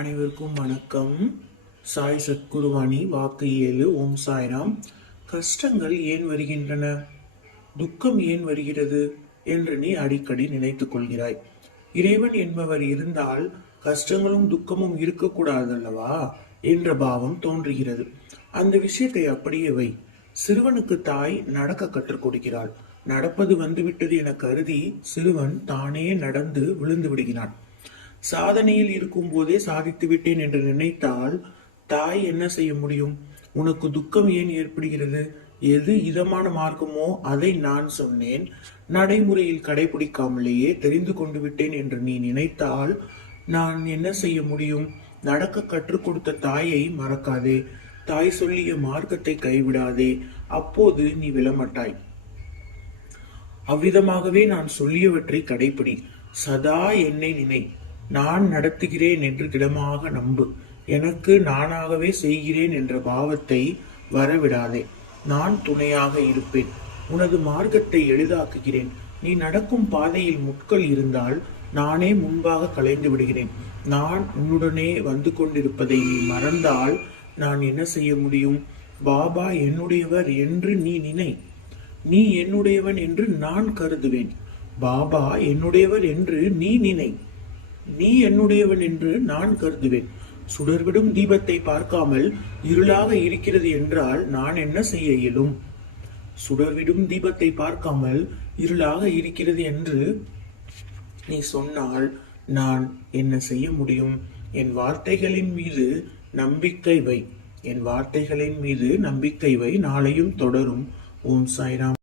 அனைவருக்கும் வணக்கம். சாய் சத்குருவாணி வாக்கு ஏழு ஓம் சாய்ராம். கஷ்டங்கள் ஏன் வருகின்றன? துக்கம் ஏன் வருகிறது என்று நீ அடிக்கடி நினைத்துக் கொள்கிறாய். இறைவன் என்பவர் இருந்தால் கஷ்டங்களும் துக்கமும் இருக்கக்கூடாதல்லவா என்ற பாவம் தோன்றுகிறது. அந்த விஷயத்தை அப்படியே வை. சிறுவனுக்கு தாய் நடக்க கற்றுக் கொடுக்கிறாள். நடப்பது வந்துவிட்டது என கருதி சிறுவன் தானே நடந்து விழுந்து விடுகிறான். சாதனையில் இருக்கும் போதே சாதித்து விட்டேன் என்று நினைத்தால் தாய் என்ன செய்ய முடியும்? உனக்கு துக்கம் ஏன் ஏற்படுகிறது? எது இதமான மார்க்கமோ? அதை நான் சொன்னேன். நடைமுறையில் கடைபிடிக்காமலேயே தெரிந்து கொண்டு விட்டேன் என்று நீ நினைத்தால் நான் என்ன செய்ய முடியும்? நடக்க கற்றுக் கொடுத்த தாயை மறக்காதே. தாய் சொல்லிய மார்க்கத்தை கைவிடாதே. அப்போது நீ விழமாட்டாய். அவ்விதமாகவே நான் சொல்லியவற்றை கடைப்பிடி. சதா என்னை நினை. நான் நடத்துகிறேன் என்று திடமாக நம்பு. எனக்கு நானாகவே செய்கிறேன் என்ற பாவத்தை வரவிடாதே. நான் துணையாக இருப்பேன். உனது மார்க்கத்தை எளிதாக்குகிறேன். நீ நடக்கும் பாதையில் முட்கள் இருந்தால் நானே முன்பாக கலைந்து விடுகிறேன். நான் உன்னுடனே வந்து கொண்டிருப்பதை நீ மறந்தால் நான் என்ன செய்ய முடியும்? பாபா என்னுடையவர் என்று நீ நினை. நீ என்னுடையவன் என்று நான் கருதுவேன். பாபா என்னுடையவர் என்று நீ நினை. நீ என்னுடையவன் என்று நான் கருதுவேன். சுடர்விடும் தீபத்தை பார்க்காமல் இருளாக இருக்கிறது என்றால் நான் என்ன செய்ய இயலும்? சுடர்விடும் தீபத்தை பார்க்காமல் இருளாக இருக்கிறது என்று நீ சொன்னால் நான் என்ன செய்ய முடியும்? என் வார்த்தைகளின் மீது நம்பிக்கை வை. என் வார்த்தைகளின் மீது நம்பிக்கை வை. நாளையும் தொடரும். ஓம் சாய்ராம்.